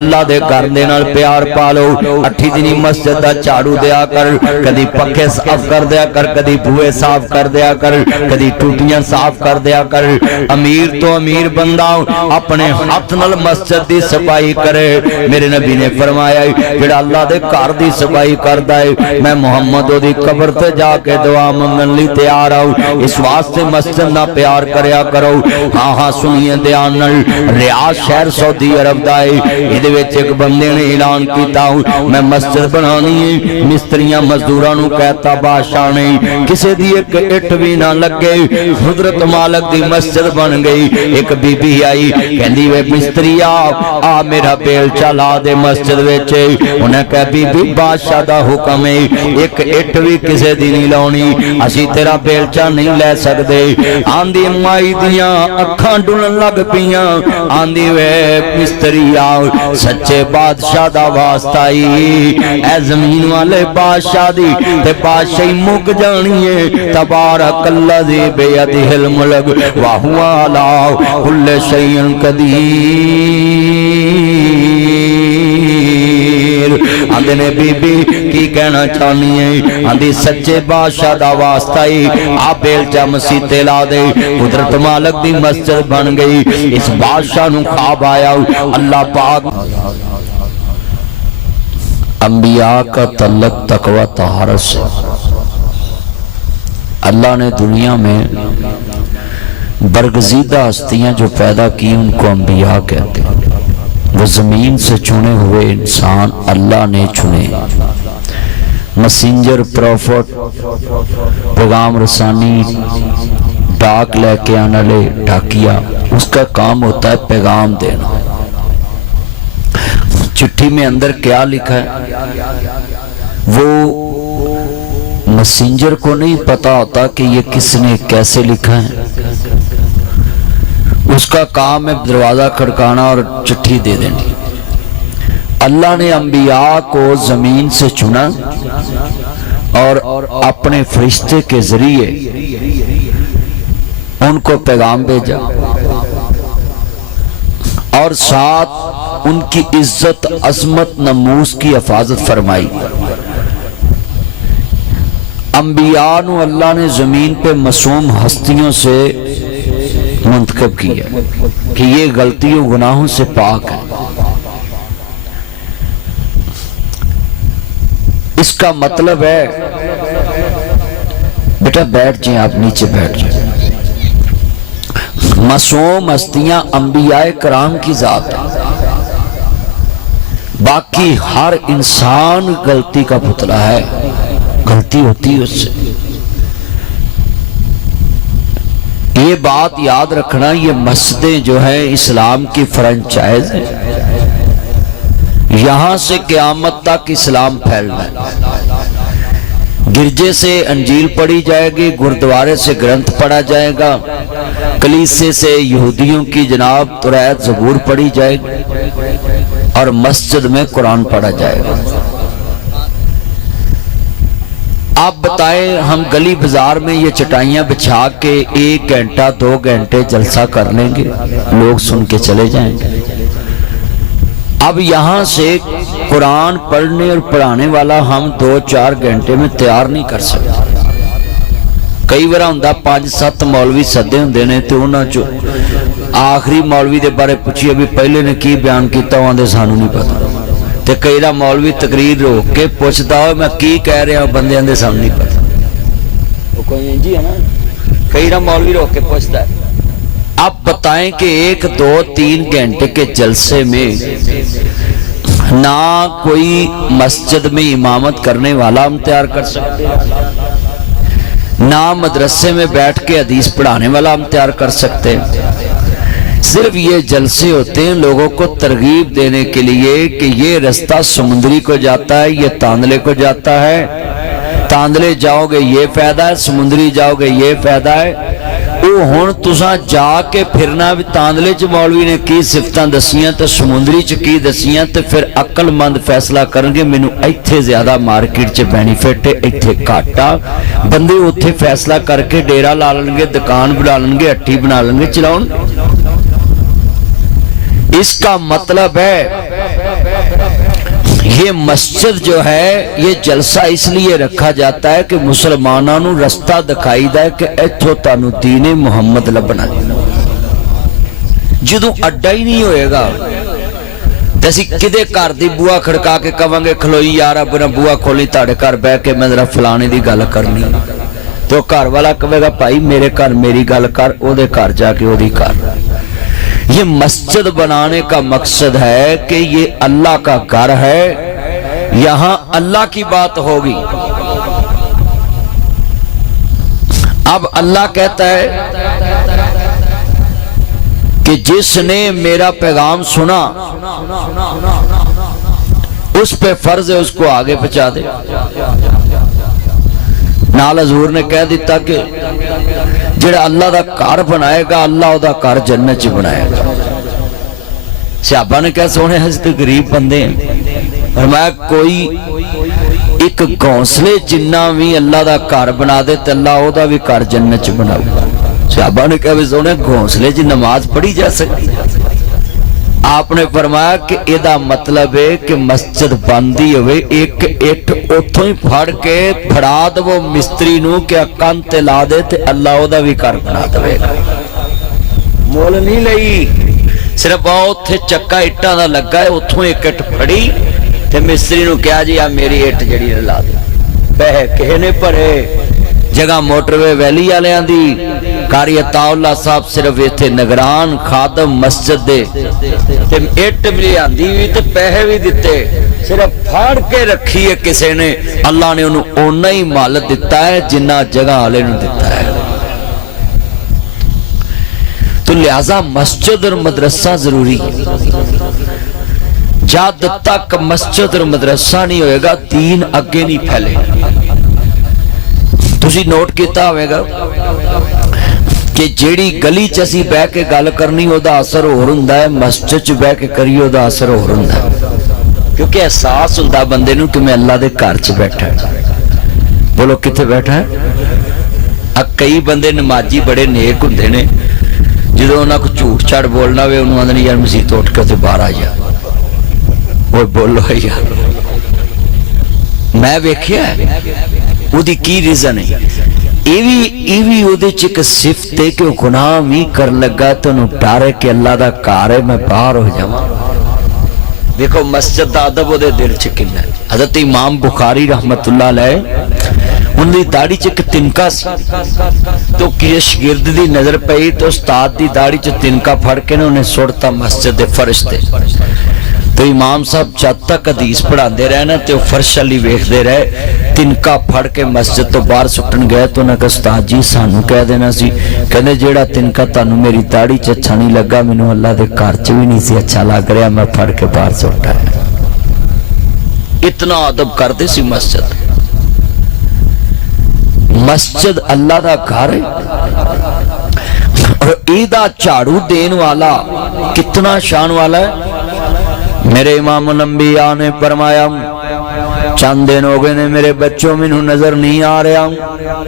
اللہ دے گھر دے نال پیار پالو 8 دنی مسجد دا جھاڑو دیا کر کدی پکھے صاف کر دیا کر کدی بوئے صاف کر دیا کر کدی ٹوٹیاں صاف کر دیا کر امیر تو امیر بندہ اپنے ہاتھ نال مسجد دی صفائی کرے میرے نبی نے فرمایا جڑا اللہ دے گھر دی صفائی کردا ہے میں محمد دی قبر تے جا کے دعا منگن لئی تیار ہوں اس واسطے مسجد دا پیار کریا کرو ہاں ہاں سنیے دھیان نال ریاض شہر سعودی عرب دا ہے ایک بندے نے اعلان کیتا ہوں میں مسجد بنانی ہے مستریاں مزدوراں نو کہتا بادشاہ نہیں کسے دی ایک اٹھ بھی نہ لگے حضرت مالک دی مسجد بن گئی ایک بی بی آئی کہندی وے مستری آ میرا بیلچا لا دے مسجد وچ انہیں کہا بی بی بادشاہ دا حکم ہے ایک اٹھ بھی کسے دی نہیں لاونی اسی تیرا بیلچا نہیں لے سکدے آندی مائی دیاں اکھاں ڈلن لگ پیاں آندی وے مستری آ سچے بادشاہ دا واسطائی اے زمین والے بادشاہ دی تے بادشاہی مک جانی ہے تبارک الذی بیدہ الملک وہو علی کل شیء قدیر آندے نے بی بی کی کہنا چاہنی ہے آندی سچے بادشاہ دا واسطائی آپ بیلچا مسیتے لا دے قدرت مالک دی مسجد بن گئی اس بادشاہ نو خواب آیا اللہ پاک انبیاء کا تعلق تقوی طہارت سے اللہ نے دنیا میں برگزیدہ ہستیاں جو پیدا کی ان کو انبیاء کہتے ہیں وہ زمین سے چنے ہوئے انسان اللہ نے چنے مسنجر پروفٹ پیغام رسانی ڈاک لے کے آنا لے ڈاکیا اس کا کام ہوتا ہے پیغام دینا چٹھی میں اندر کیا لکھا ہے وہ مسنجر کو نہیں پتا ہوتا کہ یہ کس نے کیسے لکھا ہے اس کا کام ہے دروازہ کھڑکانا اور چٹھی دے دینی اللہ نے انبیاء کو زمین سے چنا اور اپنے فرشتے کے ذریعے ان کو پیغام بھیجا اور ساتھ ان کی عزت عظمت ناموس کی حفاظت فرمائی انبیاء نو اللہ نے زمین پہ معصوم ہستیوں سے منتخب کیا کہ یہ غلطیوں گناہوں سے پاک ہے اس کا مطلب ہے بیٹا بیٹھ جائیں آپ نیچے بیٹھ جائیں معصوم ہستیاں انبیاء کرام کی ذات ہے باقی ہر انسان غلطی کا پتلا ہے غلطی ہوتی ہے اس سے یہ بات یاد رکھنا یہ مسجدیں جو ہے اسلام کی فرنچائز ہے یہاں سے قیامت تک اسلام پھیلنا ہے گرجے سے انجیل پڑھی جائے گی گردوارے سے گرنتھ پڑھا جائے گا کلیسے سے یہودیوں کی جناب توریت زبور پڑھی جائے گی اور مسجد میں قرآن پڑھا جائے گا آپ بتائیں ہم گلی بازار میں یہ چٹائیاں بچھا کے 1 گھنٹہ 2 گھنٹے جلسہ کر لیں گے لوگ سن کے چلے جائیں گے اب یہاں سے قرآن پڑھنے اور پڑھانے والا ہم 2-4 گھنٹے میں تیار نہیں کر سکتے کئی بار ہوندا 5-7 مولوی سدے ہوندے نے تے انہاں چوں آخری مولوی دے بارے پوچھیا بھی پہلے نے کی بیان کیتا ہوندے سانوں نہیں پتہ تے کئی دا مولوی تقریر روک کے پوچھدا ہو میں کی کہہ رہا ہوں بندیاں دے سامنے نہیں پتہ وہ کوئی انجی ہے نا کئی دا مولوی روک کے پوچھدا ہے اب بتائیں کہ 1-2-3 گھنٹے کے جلسے میں نہ کوئی مسجد میں امامت کرنے والا ہم تیار کر سکتے نہ مدرسے میں بیٹھ کے حدیث پڑھانے والا ہم تیار کر سکتے صرف یہ جلسے ہوتے ہیں لوگوں کو ترغیب دینے کے لیے کہ یہ رستہ سمندری کو جاتا ہے یہ تاندلے کو جاتا ہے تاندلے جاؤ گے یہ فائدہ ہے سمندری جاؤ گے یہ فائدہ ہے وہ ہون تساں جا کے پھرنا بھی تاندلے چ مولوی نے کی صفتاں دسیاں تے سمندری چ کی دسیاں تے پھر عقل مند فیصلہ کرن گے مینوں ایتھے زیادہ مارکیٹ چ بینیفٹ ہے ایتھے گھاٹا بندے اوتھے فیصلہ کر کے ڈیرا لا لیں گے دکان بنا لیں گے ہٹی بنا لیں گے چلاؤن اس کا مطلب ہے یہ مسجد جو ہے یہ جلسہ اس لیے رکھا جاتا ہے کہ مسلمانوں نو رستہ دکھائی دا ہے کہ ایتھوں تانوں دین محمد لبنا ہے۔ جدوں اڈا ہی نہیں ہوئے گا اسی کدے گھر دی بوا کھڑکا کے کہاں گے کھلوئی یار اپنا بوا کھولی تاڑے گھر بہ کے میں ذرا فلانے دی گل کرنی، تو گھر والا کہے گا بھائی میرے گھر میری گل کر، او دے گھر جا کے او دی کر۔ یہ مسجد بنانے کا مقصد ہے کہ یہ اللہ کا گھر ہے، یہاں اللہ کی بات ہوگی۔ اب اللہ کہتا ہے کہ جس نے میرا پیغام سنا اس پہ فرض ہے اس کو آگے پہنچا دے۔ نال حضور نے کہہ دیتا کہ جڑا اللہ دا گھر بنائے گا اللہ دا گھر جنت چ بنائے گا۔ صحابہ نے کہا سونے حضرت غریب بندے ہیں، فرمایا کوئی ایک گھونسلے جنہ بھی اللہ دا گھر بنا دے تے اللہ او دا بھی گھر جنت چ بناؤ گا۔ صحابہ نے کہا سونے گھونسلے جی نماز پڑھی جا سکتی؟ آپ نے فرمایا کہ ایدہ مطلب ہے کہ مسجد باندھی ہوئے ایک اٹھ اتھوں ہی پھڑ کے پھڑا دو وہ مستری نو کہ اکان تے لا دے تے اللہ او دا بھی کر بنا دوے گا۔ مول نہیں لئی، صرف بہت تھے چکا اٹھا دا لگا ہے اتھوں ایک اٹھ پھڑی تے مستری نو کیا جی آپ میری اٹھ جڑی لا دے بہ کہنے پڑے جگہ موٹروے ویلی آلیاں دی قاری عطا اللہ صاحب صرف ایتھے نگران خادم مسجد دے تے اٹ بھی آندی ہوئی تے پیسے بھی دیتے، صرف پھاڑ کے رکھی ہے کسے نے، اللہ نے انہوں اونا ہی مال دیتا ہے جنہ جگہ آلے نے دیتا ہے۔ تو لہذا مسجد اور مدرسہ ضروری ہے۔ جب تک مسجد اور مدرسہ نہیں ہوئے گا دین اگے نہیں پھیلے۔ تسی نوٹ کیتا ہوئے گا کہ جیڑی گلی چسی بہ کے گل کرنی ہو دا اثر ہو رہندا ہے، مسجد چ بہ کے کریو دا اثر ہو رہندا ہے، کیونکہ احساس ہوندا بندے نو کہ میں اللہ دے گھر چ بیٹھا ہے۔ بولو کتے بیٹھا ہے؟ اب کئی بندے نمازی بڑے نیک ہوندے نے، جدوں انہاں کو جھوٹ چھڑ بولنا ہوئے انہوں آندے یار مسیح تو اٹھ کے تے باہر آ جا، وہ بولو یار میں ویکھیا ہے وہ دی کی ریزن ہے، ایوی او دے چک صفت ہے کہ وہ گناہ بھی کر لگا تو انہوں ڈارے کہ اللہ دا کار ہے میں باہر ہو جاؤں۔ دیکھو مسجد دا ادب او دے دل چکنا ہے۔ حضرت امام بخاری رحمت اللہ علیہ ان دی داڑی چک تنکا سی تو کسی شگرد دی نظر پئی تو استاد دی داڑی چ تنکا پھڑ کے انہیں سڑتا مسجد دے فرش تے، تو امام صاحب جب تک حدیث پڑھان دے رہے نا تو فرش علی ویکھ دے رہے، تنکا پھڑ کے مسجد تو باہر سٹن گئے تو انہوں نے کہا استاد جی سانو کہہ دینا سی، کہنے جیڑا تنکا تانو میری داڑی چ اچھا نہیں لگا مینوں اللہ دے گھر چ بھی نہیں سی اچھا لگ رہا میں پھڑ کے باہر سٹا ہے۔ اتنا ادب کر دے سی مسجد۔ مسجد اللہ دا گھر ہے اور ایدہ چاڑو دین والا کتنا شان والا ہے۔ میرے امام الانبیاء نے فرمایا چند دن ہو گئے نے میرے بچوں میں نظر نہیں آ رہا ہوں،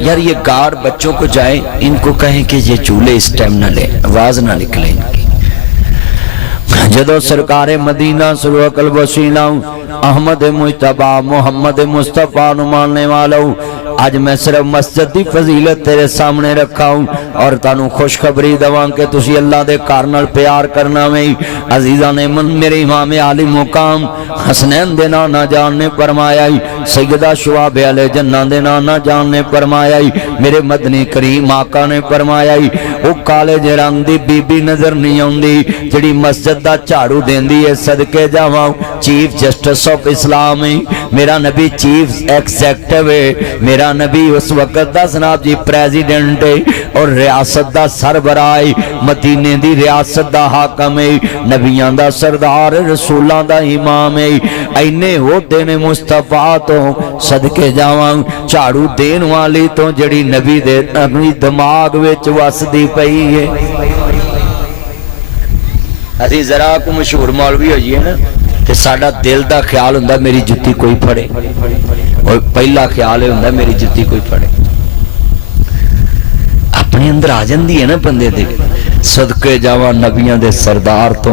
یار یہ گار بچوں کو جائیں ان کو کہیں کہ یہ چولے اس ٹائم نہ لیں، آواز نہ نکلے ان کی۔ جدو سرکار مدینہ سرور قلب وسیلہ احمد مجتبہ محمد مصطفیٰ نمانے والوں، آج میں صرف مسجد دی فضیلت تیرے سامنے رکھا ہوں اور تانوں خوشخبری دوان کہ تسی اللہ دے کارنال پیار کرنا میں عزیزان من میرے امام عالی مقام حسنین دے نانا جان نے فرمایا سیدہ شعب علیہ جنہ دے نانا جان نے فرمایا میرے مدنی کریم آقا نے فرمایا او کالے جے رنگ دی بی بی نظر نہیں ہوندی جڑی مسجد دا جھاڑو دیندی ہے صدقے جاواں چیف جسٹس آف اسلام میرا نبی چیف ایگزیکٹو ہے، میرا نبی اس وقت دا جناب جی پریزیڈنٹ ہے اور ریاست دا سربراہ مدینے دی ریاست دا حاکم ہے، نبیان دا سردار رسولان دا امام ہے، اینے ہوتے نے مصطفیٰ تو صدقے جاواں جھاڑو دین والی تو جڑی نبی دے نبی دماغ وچ وسدی پئی ہے۔ اسی ذرا کو مشہور مولوی ہوئی ہے نا کہ ساڑا دل دا خیال ہوندہ میری جتی کوئی پڑے، اور پہلا خیال ہوندہ میری جتی کوئی پڑے، اپنے اندر آ جاندی ہے نا بندے دے صدقے جاواں نبیان دے سردار تو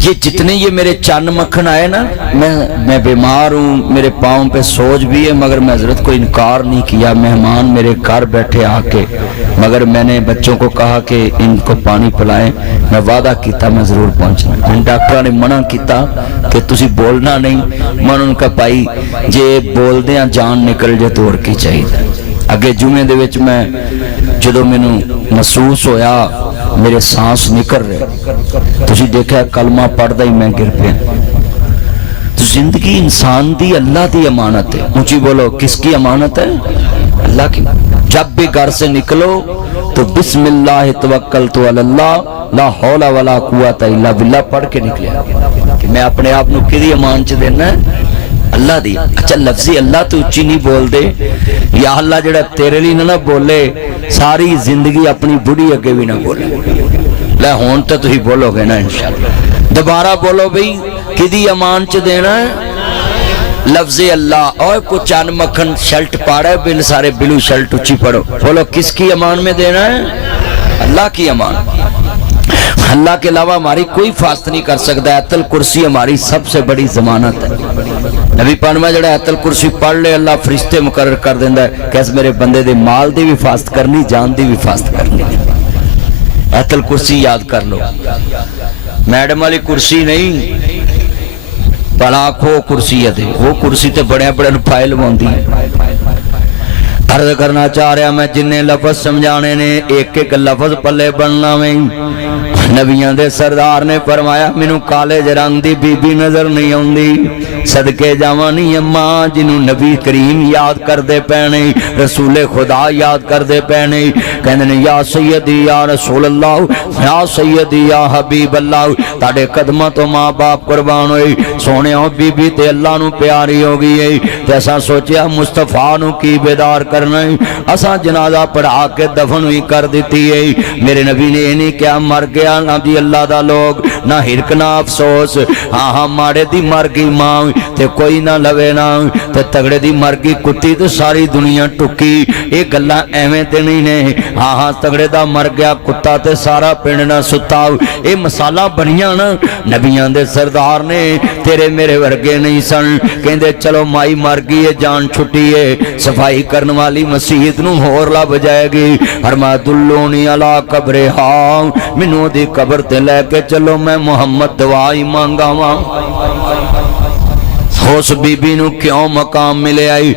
یہ جتنے یہ میرے چند مکھن آئے نا، میں بیمار ہوں، میرے پاؤں پہ سوج بھی ہے، مگر میں حضرت کو انکار نہیں کیا۔ مہمان میرے گھر بیٹھے آ کے، مگر میں نے بچوں کو کہا کہ ان کو پانی پلائیں، میں وعدہ کیتا میں ضرور پہنچنا۔ ان ڈاکٹر نے منع کیتا کہ تسی بولنا نہیں۔ میں ان کا پائی جے بول دیاں جان نکل جائے تو اور کی چاہیے۔ اگے جمعے دے وچ میں جدو مینوں محسوس ہویا میرے سانس نکل رہے، تسی دیکھا کلمہ پڑھدا ہی میں گر پیا۔ تو زندگی انسان دی اللہ دی امانت ہے۔ اونچی بولو، کس کی امانت ہے؟ اللہ کی۔ جب بھی گھر سے نکلو تو بسم اللہ توکلت علی اللہ لا حول ولا قوت الا باللہ پڑھ کے نکلے کہ میں اپنے آپ نو کدی امان چ دینا ہے؟ اللہ دی۔ اچھا لفظی اللہ تو اچھی نہیں بول دے، یا اللہ جڑا تیرے لیے نہ بولے ساری زندگی اپنی بڑھی اگے بھی نہ بولے۔ لے ہون تو ہی بولو گے نا انشاءاللہ۔ دوبارہ بولو بھئی کدی امان چ دینا ہے؟ لفظ اللہ۔ اور کو چند مکھن شلٹ پاڑا ہے، بل سارے بلو شلٹ اچھی پڑھو، بولو کس کی امان میں دینا ہے؟ اللہ کی امان۔ اللہ کے علاوہ ہماری کوئی فاست نہیں کر سکتا۔ آیت الکرسی ہماری سب سے بڑی ضمانت ہے۔ نبی پانوہ جڑا آیت الکرسی پڑھ لے اللہ فرشتے مقرر کر دیندہ ہے کہ اس میرے بندے دے مال دی بھی فاست کرنی، جان دی بھی فاست کرنی۔ آیت الکرسی یاد کر لو، میڈم والی کرسی نہیں، پلاکھو کرسی ہے، وہ کرسی تے بڑے بڑے فائل ہوندی ہے۔ عرض کرنا چاہ رہا میں جنہیں لفظ سمجھانے نے ایک ایک لفظ پلے بننا میں۔ نبیان دے سردار نے فرمایا مینوں کالے رنگ دی بی بی نظر نہیں ہوندی، صدقے جوانی اماں جنوں نبی کریم یاد کر دے پینے، رسول خدا یاد کر دے پینے، کہنے یا سیدی یا رسول اللہ، یا سیدی یا حبیب اللہ، تاڑے قدمہ تو ماں باپ قربان ہوئی، سونے ہو بی بی تے اللہ نو پیاری ہو گئی، تیسا سوچیا مصطفیٰ نو کی بیدار کرنا ہے، اساں جنازہ پڑھا کے دفن ہوئی کر دیتی ہے۔ میرے نبی نے نہیں کیا مر گیا نہ دی اللہ دا لوگ، نہ ہرک نہ افسوس، ہاں ماڑے دی مر گئی ماں تے کوئی نہ لوے نہ، تے تگڑے دی مر گئی کتی تے ساری دنیا ٹکی، ایک اللہ ایویں تے نہیں نے، ہاں تگڑے دا مر گیا کتا تے سارا پنڈ نہ ستا، اے مسالہ بنیاں نا۔ نبیان دے سردار نے تیرے میرے ورگے نہیں سن، کہندے چلو مائی مر گئی ہے جان چھٹی ہے، صفائی کرن والی مسیحت نو ہور لب جائے گی۔ فرمایا دلونی علی قبرہا، منو دی قبر تے لے کے چلو میں محمد دعائی مانگا ماں۔ اس بی بی نو کیوں مقام ملے آئی؟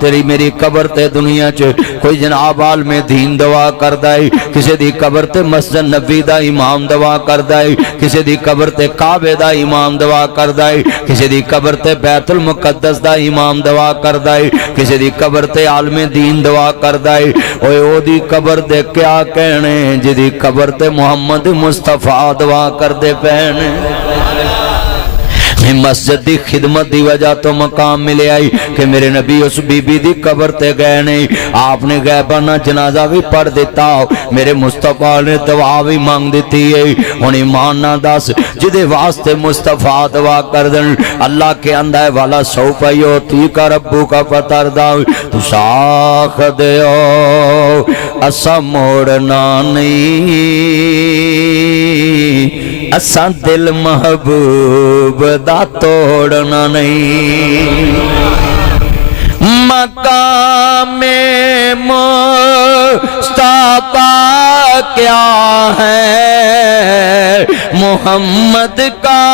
تیری میری قبر تے دنیا چ کوئی جناب عالم دین دعا کر دائی، کسی دی قبر تے مسجد نبی دا امام دعا کر دائی، کسی دی قبر تے کعبے دا امام دعا کر دائی، کسی دی قبر تے بیت المقدس دا امام دعا کر دائی، کسی دی قبر تے عالم دین دعا کر دائی۔ اوے او دی قبر دے کیا کہنے جی دی قبر تے محمد مصطفیٰ دعا کر دے پہنے۔ مسجد دی خدمت دی وجہ تو مقام ملے آئی کہ میرے نبی اس بی بی دی قبر تے گئے نہیں، آپ نے غیبانہ جنازہ بھی پڑھ دیتا، میرے مصطفیٰ نے دعا بھی مانگ دیتی ہے۔ انہیں ایمان نہ دس جدے واسطے مصطفیٰ دعا کر دن، اللہ کے اندھائے والا سوف یوتی کا ربو کا پتر داؤ، تو ساکھ دیو اسا موڑنا نہیں، اسا دل محبوب دا توڑنا نہیں۔ مقام مصطفیٰ کیا ہے محمد کا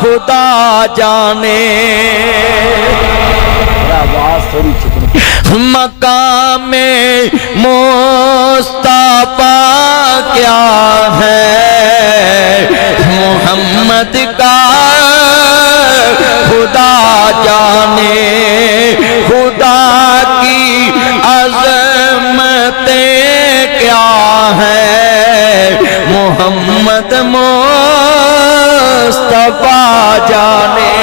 خدا جانے، مقام مصطفیٰ کیا ہے محمد کا خدا جانے، خدا کی عظمتیں کیا ہے محمد مصطفیٰ جانے۔